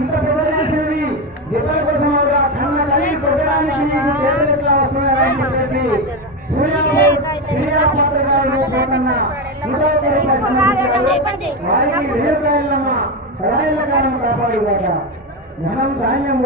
ఇంత పెద్ద చేసేది ఇతర కోసం కన్న కలిగి కొట్టడానికి చేతులు ఎట్లా వస్తున్నాయని చెప్పేసి శ్రీరామపాత్ర గారు వారికి రేణుకాయలమ్మ రాయల కాలం కాపాడుగాక ధనం ధాన్యం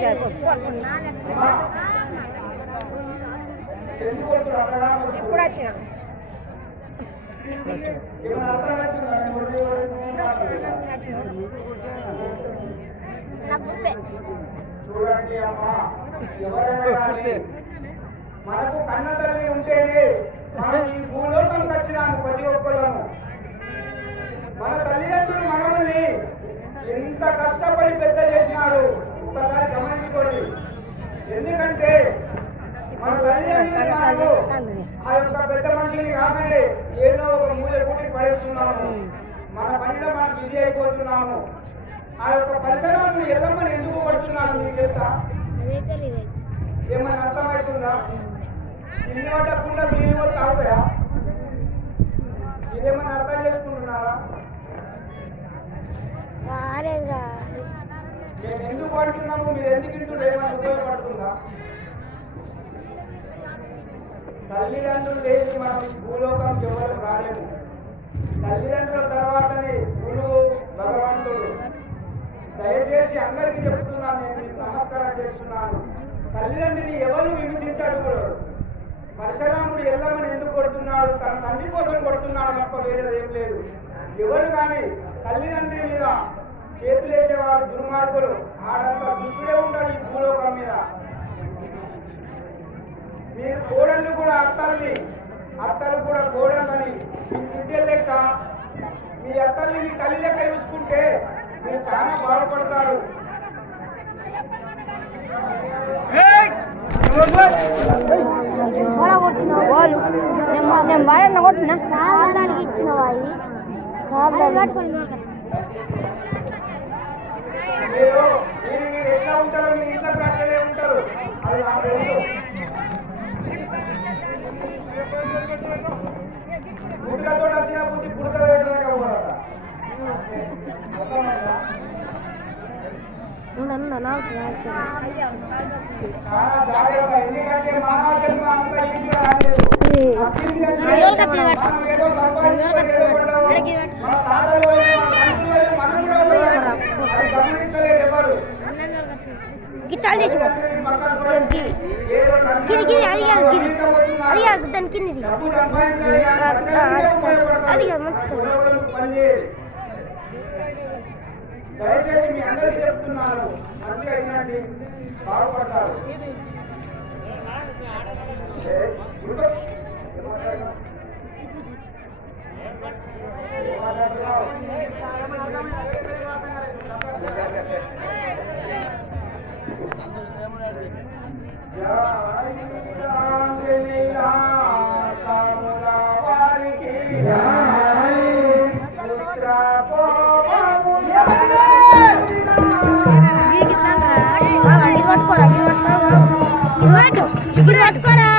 ఇప్పుడు వచ్చిన చూడండి అమ్మా, ఎవరైనా మనకు కన్న తల్లి ఉంటేనే మనం ఈ భూలోకం వచ్చినాము. ప్రతి ఒక్కళ్ళము మన తల్లిదండ్రులు మనల్ని ఎంత కష్టపడి పెద్ద చేసినారు ఒక్కసారి గమనించుకోండి. ఎందుకంటే మన తల్లిదండ్రులు ఆ యొక్క పెద్ద మనిషిని కాకనే ఏదో ఒక మూల కూటి పడేస్తున్నాము. మన పనిలో మనం బిజీ అయిపోతున్నాము. ఆ యొక్క పరిసరాలను ఎల్లమ్మని ఎందుకు పడుతున్నాను మీకు తెలుసా? ఏమన్నా అర్థమవుతుందా? ఇల్లు పట్టకుండా నీళ్ళు తాగుతాయా? మీరేమన్నా అర్థం చేసుకుంటున్నారా? మేము ఎందుకు పడుతున్నాము, మీరు ఎందుకు ఇంటూ ఏమైనా ఉపయోగపడుతుందా? తల్లిదండ్రులు లేచి మనం భూలోకం ఎవరు రాలేము. తల్లిదండ్రుల తర్వాతనే గురువు భగవంతుడు. దయచేసి అందరికీ చెప్తున్నాను, నేను మీకు నమస్కారం చేస్తున్నాను. తల్లిదండ్రిని ఎవరు విమర్శించకూడదు. పరశురాముడు ఎల్లమ్మని ఎందుకు కొడుతున్నాడు? తన తండ్రి కోసం కొడుతున్నాడు తప్ప వేరేదేం లేదు. ఎవరు కానీ తల్లిదండ్రి మీద చేతులు వేసేవారు దుర్మార్గులు. ఆడంతా దుష్టుడే ఉంటాడు ఈ భూలోకం మీద. మీరు కోడళ్ళు కూడా అత్తల్ని, అత్తలు కూడా కోడళ్ళని మీ బిడ్డల లెక్క, మీ అత్తల్ని మీ తల్లి లెక్క చూసుకుంటే మీరు చాలా బాగుపడతారు. మీరు ఎట్లా ఉంటారో మీ ఇంట్లో అట్లనే ఉంటారు. అది నాకు తెలుసు. పుట్టుకతో వచ్చిన బుద్ధి పుట్టుక పెట్టలేక పోరాట. చాలా జాగ్రత్త. ఎందుకంటే మానవ జన్మ అంత ఈజీగా రాలేదు. మనం ఏదో సంపాదించుకోలేదు. మన తాతలు మనం కూడా గమనిస్తలేదు ఎవరు. గిట్టాలు తీసుకో గిరి గిరి అది కాదు గిరి అది కాదు దాని కిందిది అది కాదు మంచి. దయచేసి మీ అందరికీ చెప్తున్నాను, మంచిగా అయినండి, బాగుపడతారు. ఆంజనేయ సాముల వారికి పుత్ర కోపము ఇది పట్టుకోరా ఇది పట్టుకోరా